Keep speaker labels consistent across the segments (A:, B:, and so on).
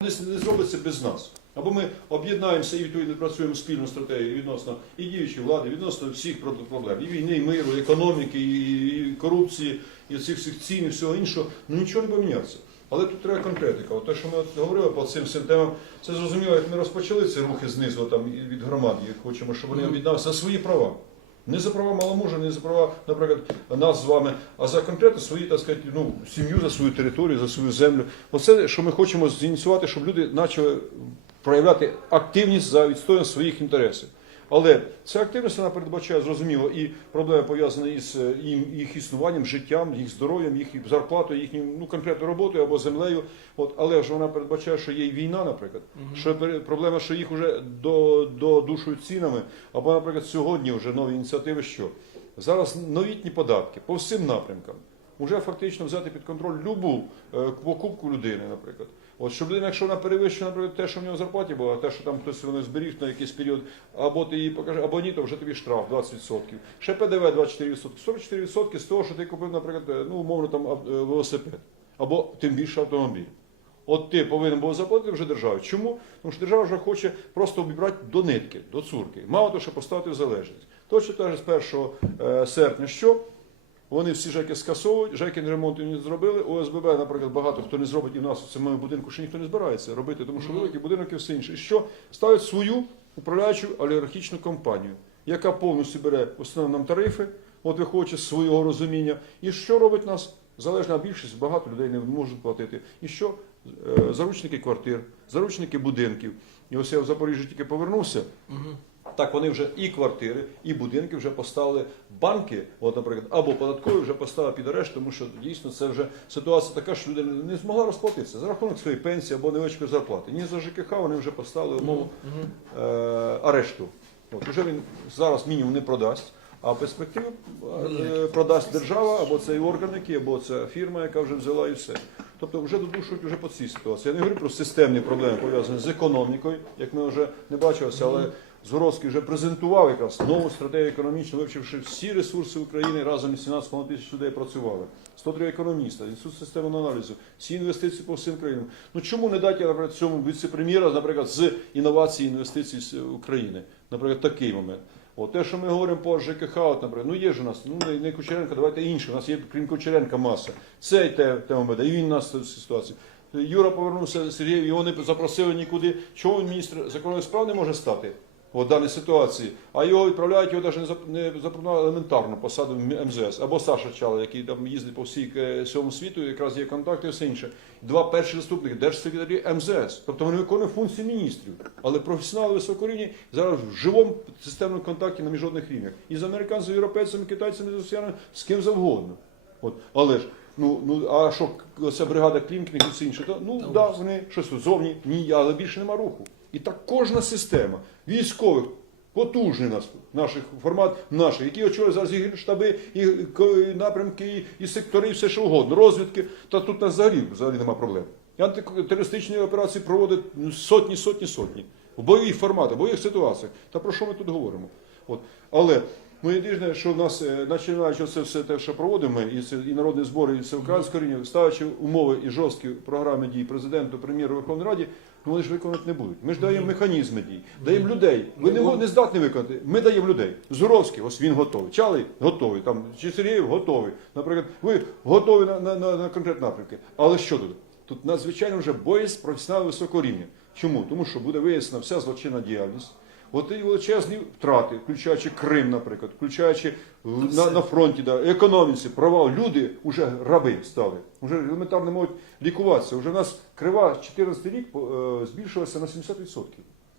A: не, зробиться без нас. Або ми об'єднаємося і відповідно працюємо спільну стратегію відносно і діючої влади, відносно всіх проблем, і війни, і миру, і економіки, і, корупції, і цих всіх цін, і всього іншого. Ну нічого не поміняться. Але тут треба конкретика. От те, що ми от говорили по цим всім темам, це зрозуміло, як ми розпочали ці рухи знизу там, від громад, і хочемо, щоб вони об'єдналися за свої права. Не за права маломужа, не за права, наприклад, нас з вами, а за конкретно свої, так сказати, ну, сім'ю, за свою територію, за свою землю. Оце, що ми хочемо зініціювати, щоб люди почали проявляти активність за відстоєння своїх інтересів. Але ця активність вона передбачає зрозуміло і проблеми пов'язані із е, їх існуванням, життям, їх здоров'ям, їх зарплатою, їхньою ну, конкретною роботою або землею. От, але ж вона передбачає, що є й війна, наприклад. Що пере- проблема, що їх вже до, додушують цінами, або, наприклад, сьогодні вже нові ініціативи, що зараз новітні податки по всім напрямкам. Уже фактично взяти під контроль любу е, покупку людини, наприклад. От щоб людина, якщо вона перевищує, наприклад, те, що в нього в зарплаті було, а те, що там хтось воно зберіг на якийсь період, або ти її покажеш, або ні, то вже тобі штраф 20%. Ще ПДВ 24%. 44% з того, що ти купив, наприклад, е, ну, умовно там е, велосипед, або тим більше автомобіль. От ти повинен був заплатити вже державі. Чому? Тому що держава вже хоче просто обібрати до нитки, до цурки. Мало того, що поставити в залежність. Точно же з 1 е, серпня, що вони всі ЖЕКи скасовують, ЖЕКи ремонту не зробили. ОСББ, наприклад, багато хто не зробить, і в нас у цьому будинку ще ніхто не збирається робити, тому що великі будинок і все інше. І що ставить свою управляючу олігархічну компанію, яка повністю бере нам тарифи, от виходячи з свого розуміння. І що робить нас? Залежна більшість, багато людей не можуть платити. І що? Е, Заручники квартир, заручники будинків. І ось я в Запоріжжі тільки повернувся. Так вони вже і квартири, і будинки вже поставили банки, от, наприклад, або податкові вже поставили під арешт, тому що дійсно це вже ситуація така, що людина не змогла розплатитися за рахунок своєї пенсії або невеличкої зарплати. Ні за ЖКХ вони вже поставили умову е, арешту. От, уже він зараз мінімум не продасть, а в перспективі е, продасть держава, або цей орган, який, або ця фірма, яка вже взяла і все. Тобто вже додушують вже по цій ситуації. Я не говорю про системні проблеми пов'язані з економікою, як ми вже не бачилося, але Згоровський вже презентував якраз нову стратегію економічну, вивчивши всі ресурси України разом із 17 тисяч людей працювали. 103 економіста, інститут системного аналізу, всі інвестиції по всім країнам. Ну чому не дати наприклад, цьому віце-прем'єра, наприклад, з інновацій інвестицій з України? Наприклад, такий момент. От те, що ми говоримо по ЖКХ, от, наприклад, ну є ж у нас, ну не, Кучеренко, давайте інше. У нас є крім Кучеренка маса. Цей те, тема меда, і він у нас в ситуації. Юра повернувся Сергій, його не запросили нікуди. Чого він міністр закордонних справ не може стати? В даній ситуації, а його відправляють, його навіть не зап- не запропонували елементарну посаду в МЗС. Або Саша Чала, який там їздить по всій е, всьому світу, якраз є контакти і все інше. Два перші заступники, держсекретарі МЗС. Тобто вони виконують функції міністрів. Але професіонали високого рівня зараз в живому системному контакті на міжнародних рівнях. І з американцями, європейцями, китайцями, з росіянами, з ким завгодно. От. Але ж, ну, ну а що, ця бригада Клімкіних і все інше, то, ну так, да, вони щось зовні, ні, але більше нема руху. І так кожна система військових, потужний нас, наших формат наших, які очолюють зараз і штаби, і напрямки, і, і сектори, і все що угодно, розвідки, та тут нас взагалі, взагалі нема проблем. Антитерористичні операції проводять ну, сотні, сотні, сотні. В бойових форматах, в бойових ситуаціях. Та про що ми тут говоримо? От. Але ну, єдине, що в нас, е, починаючи це все те, що проводимо, і, це, і народні збори, і всеукраїнське рівня, ставлячи умови і жорсткі програми дій президенту, прем'єру Верховної Раді, ну вони ж виконати не будуть. Ми ж даємо механізми дій, даємо людей. Ви не, не здатні виконати. Ми даємо людей. Зуровський, ось він готовий. Чалий готовий. Там, чи Сергієв готовий. Наприклад, ви готові на, на, на, на конкретні напрямки. Але що тут? Тут надзвичайно вже боєць професіонал високого рівня. Чому? Тому що буде вияснена вся злочинна діяльність. От і величезні втрати, включаючи Крим, наприклад, включаючи на, на фронті, да, економіці, провал. Люди вже раби стали, вже елементарно можуть лікуватися. Вже в нас крива 14 рік е, збільшилася на 70%.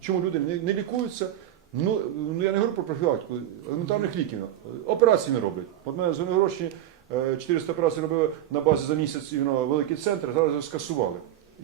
A: Чому люди не, не лікуються? Ну, ну я не говорю про профілактику, елементарних ліків. Операції не роблять. От мене Звенигородщині е, 400 операцій робили на базі за місяць іменно великий центр, зараз скасували.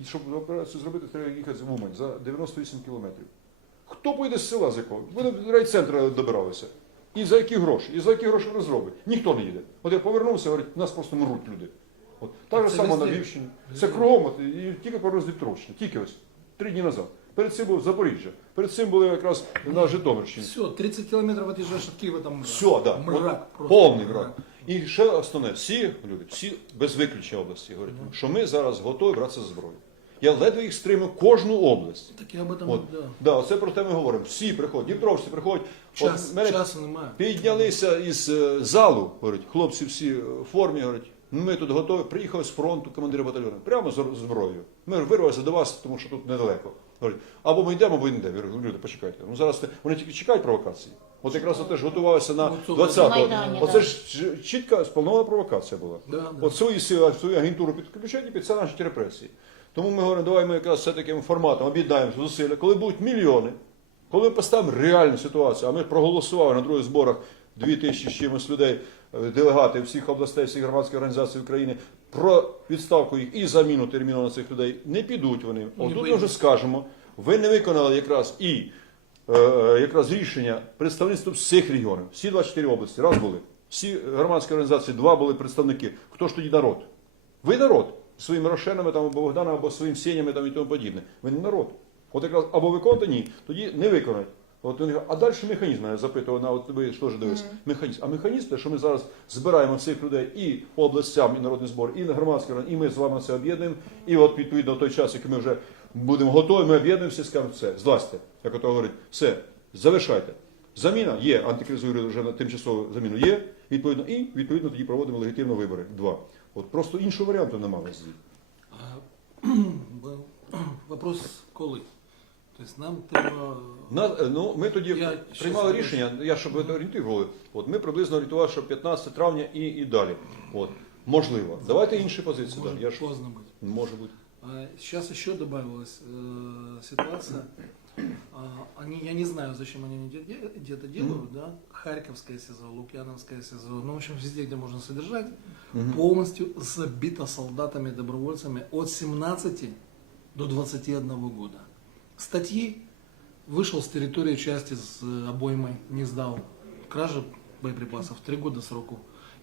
A: І щоб операцію зробити, треба їхати в Умань за 98 кілометрів. Хто поїде з села з якого? Вони до райцентру добиралися. І за які гроші? І за які гроші вони зробить? Ніхто не їде. От я повернувся, говорить, нас просто мруть люди. От. Так же
B: Це
A: само на. Львівщині. Це кругом, і тільки по Дніпровщині, тільки ось, три дні назад. Перед цим був Запоріжжя, перед цим були якраз на Житомирщині.
B: Все, 30 километров отъезжаешь от Киева, там мрак.
A: Все, да.
B: Мрак
A: От повний мрак. І ще основне, всі люди, всі без виключення області говорять, що ми зараз готові братися за зброю. Я ледве їх стримую кожну область.
B: Так я об этом,
A: От,
B: да.
A: да, оце про те ми говоримо. Всі приходять, дніпровці приходять.
B: Час,
A: От мене
B: часу немає.
A: піднялися із е, залу, говорять, хлопці всі в формі, говорять, ми тут готові, приїхали з фронту командири батальйону, прямо з зброєю. Ми вирвалися до вас, тому що тут недалеко. Говорять, або ми йдемо, або не йдемо. Я говорю, люди, почекайте. Ну зараз вони тільки чекають провокації. От якраз теж готувалися на
B: Ну, це
A: 20-го.
C: Майдані,
A: Оце ж ч- чітка спланова провокація була.
B: Да, да.
A: От свої сили, свою агентуру підключають і під це наші репресії. Тому ми говоримо, давай ми якраз все таким форматом об'єднаємо зусилля. Коли будуть мільйони, коли ми поставимо реальну ситуацію, а ми проголосували на других зборах дві тисячі з чимось людей, е, делегати всіх областей, всіх громадських організацій України, про відставку їх і заміну терміну на цих людей, не підуть вони. От тут ми вже скажемо, ви не виконали якраз і е, якраз рішення представництва всіх регіонів, всі 24 області, раз були. Всі громадські організації, два були представники. Хто ж тоді народ? Ви народ. Своїми Рошенами там, або Богданом, або своїм сінями там, і тому подібне. Ви не народ. От якраз або виконуєте, ні, тоді не виконають. От говорять, а далі механізм я запитував на от ви що ж дивись. Механізм. А механізм те, що ми зараз збираємо всіх людей і по областям, і народний збор, і на громадські органи, і ми з вами це об'єднуємо. І от відповідно в той час, який ми вже будемо готові, ми об'єднуємося і скажемо, все, злазьте, як ото говорить, все, завершайте. Заміна є, антикризовий вже на тимчасову заміну є, відповідно, і відповідно тоді проводимо легітимно вибори. Два. От просто іншого варіанту немає. у нас.
B: А, был Вопрос коли. Тобто нам треба.
A: На, е, ну, ми тоді
B: Я
A: приймали
B: щас
A: рішення, я щоб ви орієнтували, от ми приблизно орієнтували, що 15 травня і, і далі. От. Можливо. Давайте інші позиції.
B: Может
A: Да. Я ж,
B: поздно быть.
A: може бути.
B: А Сейчас еще добавилась э, ситуация. А, Они, я не знаю, зачем они где-то делают, да? Харьковское СИЗО, Лукьяновское СИЗО, ну, в общем, везде, где можно содержать, полностью забито солдатами, добровольцами от 17 до 21 года. Статьи вышел с территории части с э, обоймой, не сдал. Кража боеприпасов, три года сроку.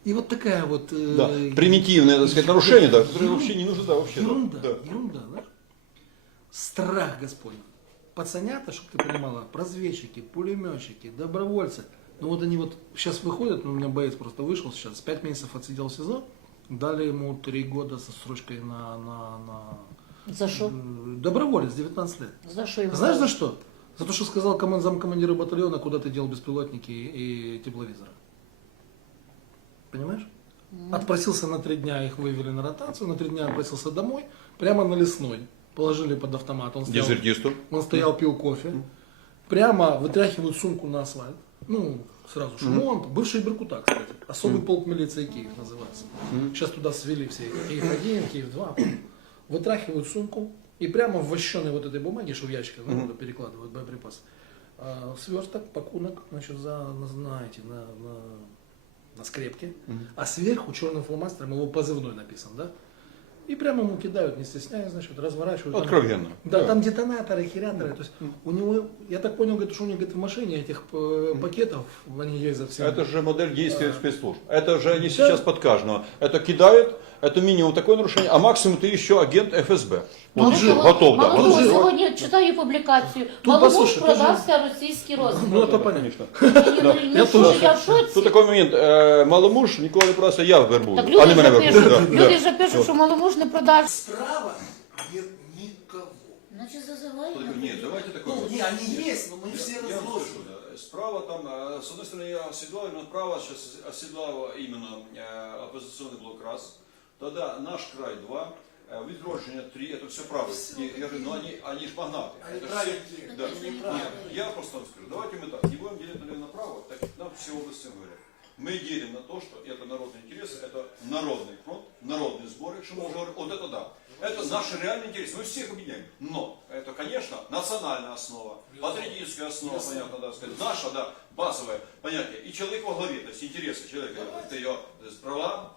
B: И вот такая вот... э,
A: Да. Примітивне, так сказать, нарушення, да, которое вообще не нужно, да, вообще. да.
B: Ерунда,
A: Да.
B: ерунда, да? Страх Господень. Пацанята, чтобы ты понимала, разведчики, пулеметчики, добровольцы. Ну вот они вот сейчас выходят, ну, у меня боец просто вышел сейчас, пять месяцев отсидел СИЗО, дали ему три года со срочкой на, на, на...
C: За
B: э, Доброволец, 19 лет.
C: За що його?
B: Знаешь за что? За то, что сказал команд, замкомандира батальона, куда ты дел беспилотники и, и тепловизоры. Понимаешь? Отпросился на три дня, их вывели на ротацию, на три дня отпросился домой, прямо на лесной. Положили под автомат. Он стоял,
A: Дезертисту.
B: он стоял пил кофе. Прямо вытряхивают сумку на асфальт. Ну, сразу шумон. Бывший Беркута, кстати. Особый полк милиции Киев называется. Сейчас туда свели все. Киев-1, Киев-2. Вытряхивают сумку. И прямо в вощеной вот этой бумаге, что в ящиках туда перекладывают боеприпасы. а, сверток, пакунок, значит, за, на, на эти, на, на, на скрепке. А сверху черным фломастером его позывной написан, да? И прямо ему кидают, не стесняясь, значит, разворачивают. Там-
A: Откровенно.
B: да, там детонаторы, хераторы. То есть у него, я так понял, говорит, что у него говорит, в машине этих э, пакетов, они ездят все.
A: Это же модель действия спецслужб. Это же не сейчас под каждого. Это кидают, это минимум такое нарушение, а максимум ты еще агент ФСБ. Вот
C: Тут
A: же
C: же
A: готов, да.
C: Маломуж
A: вот же.
C: сьогодні читаю публікацію.
B: Тут,
C: Маломуш
B: послушай, тут
C: продався російській
B: Ну,
C: розвідці.
B: это понятно.
A: Конечно.
C: Я говорю,
B: Я
C: ну що,
B: теж.
C: я в шоці.
A: Тут такой момент, е, маломуж ніколи не просто я вербую,
C: Так
A: а
C: люди
A: не мене
C: вже
A: вербують.
C: пишуть,
A: Да,
C: люди
A: да.
C: вже пишуть, що маломуж не продаж.
D: Справа нет никого.
C: Значить, зазиваємо.
A: Нет, давайте такой.
D: Ну, не, они есть, но мы все
A: Я вам
D: разложены.
A: скажу, да. Справа там, э, с одной стороны, я оседлал, но справа сейчас оседлал именно э, оппозиционный блок раз. Тогда наш край два, э, Відродження три, это все правы. И я говорю, ну они, они ж магнаты.
D: Они
A: Это все- да.
C: Не
A: Нет,
C: правильно.
A: я просто вам скажу, давайте мы так, не будем делить налево направо, так нам все области говорят. Мы делим на то, что это народные интересы, это народный фронт, народные сборы, что мы уже говорим, вот это да. Это наши реальные интересы, мы всех объединяем. Но это, конечно, национальная основа, патриотическая основа, понятно, да, сказать, наша, да, базовое понятие. И человек во главе, то есть интересы человека, это ее права,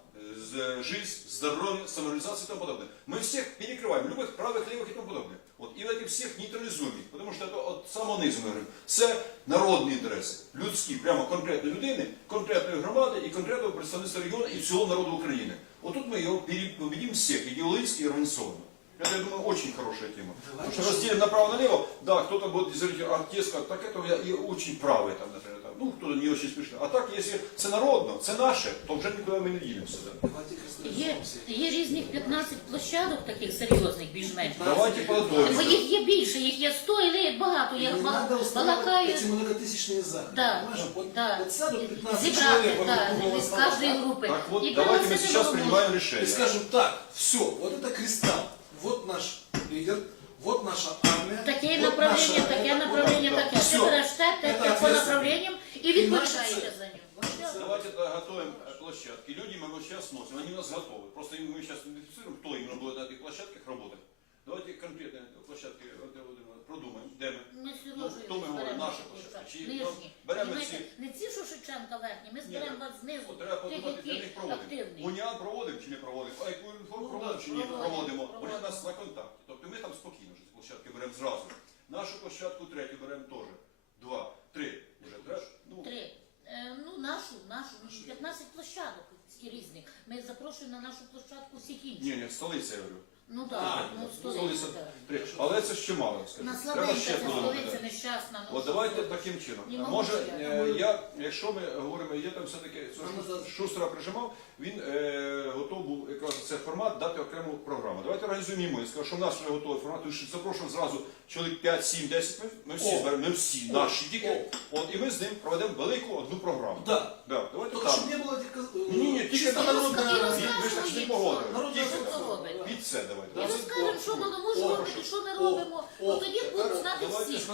A: жизнь, здоровье, самореализация и тому подобное. Мы всех перекрываем, любых правых, левых и тому подобное. Вот, і этих всіх нейтралізуємо, їх, тому що це от самонизм, ми говоримо. Це народні інтереси, людські, прямо конкретної людини, конкретної громади і конкретного представництва регіону і всього народу України. Отут ми його пере- победим всіх, ідеологически и организованно. Это, я думаю, очень хорошая тема. Потому что разделим направо-налево, да, кто-то будет дезертир, а те скажут, так это я и очень правый, там, например, там, ну хто не дуже смішно. А так, якщо це народно, це наше, то вже нікуди ми не ділимося. да.
D: Давайте
C: Є,
D: крестовизуемся.
C: є різних 15 площадок таких серйозних більш-менш.
A: Давайте
C: Бо
A: подумаємо.
C: їх є більше, їх є 100 і багато, я
D: Не
C: бала-
D: надо устраивать
C: балакаю.
D: эти многотысячные заходы.
C: Да,
D: понимаешь? Вот,
C: да.
D: вот сядут 15
C: Зібрати,
D: человек вокруг
C: да,
D: круглого
C: з
D: стола,
C: кожної
D: да,
C: групи.
A: Так вот,
C: І
A: давайте мы
C: приносити
A: сейчас
C: на
A: принимаем
D: и
A: решение.
D: скажем так, все, вот это кристалл, вот наш лидер, вот наша армия.
C: Таке
D: вот
C: направлення,
D: наша-
C: таке
D: вот-
C: направлення,
D: вот-
C: таке.
D: всё.
C: Ти береш те, те,
D: Это
C: те по
D: ответственно.
C: направленням і
D: І
C: відповідаєте
D: наше
C: за нього. Все.
A: Давайте да, готовим э, площадки. Люди мы вот сейчас носим, они у нас готовы. Просто им- мы сейчас идентифицируем, кто именно будет на этих площадках работать. Давайте конкретно площадки э, де Володимир, продумаємо, де ми.
C: Ми з
A: Ну,
C: Сережею
A: хто ми говоримо,
C: зберемо
A: наші
C: такі,
A: площадки?
C: так,
A: Чи
C: нижні.
A: беремо
C: Понімаєте?
A: ці?
C: Не ці, що Шевченка верхні, ми зберемо вас знизу.
A: От треба
C: тих,
A: подумати, для
C: які
A: них проводимо.
C: активні.
A: Уніан проводимо чи не проводимо, а яку інформ
D: Ну,
A: проводимо
D: да,
A: чи ні,
C: проводимо,
A: проводимо. Вони
C: проводимо.
A: в нас на контакті. Тобто ми там спокійно вже ці площадки беремо зразу. Нашу площадку третю беремо теж. Два,
C: На нашу площадку всіх інших.
A: ні, ні, столиці, я говорю.
C: Ну
D: А,
C: так, ну
A: Столиця
C: столиця. так.
A: три. Але це ще мало, скажімо.
C: На
A: Треба
C: слабенька,
A: ще
C: це
A: подумати.
C: столиця нещасна. ну,
A: От
C: що
A: давайте
C: ви.
A: таким чином.
C: Не можу
A: Може,
C: я.
A: е, я, якщо ми говоримо, є там все-таки це
D: Нам
A: Шус-
D: надо-
A: Шустера прижимав, він е, готов був якраз цей формат дати окрему програму. Давайте організуємо і ми. Скажу, що в нас вже готовий формат, тому що запрошуємо зразу чоловік 5, 7, 10, ми, ми всі
D: О.
A: зберемо, ми всі, наші тільки. От, і ми з ним проведемо велику одну програму.
D: Да.
A: Да, давайте
D: Только
A: так.
D: чтобы не было этих... э,
A: Ні, ні, тільки
D: чисто
A: на
D: народная-
C: І
A: Ми ж так
C: розкажемо
A: не
C: їм,
A: погодили.
C: що
D: Народна
A: Тільки це давайте.
C: І розкажемо, що ми можемо робити, що ми робимо. От тоді будуть знати всі.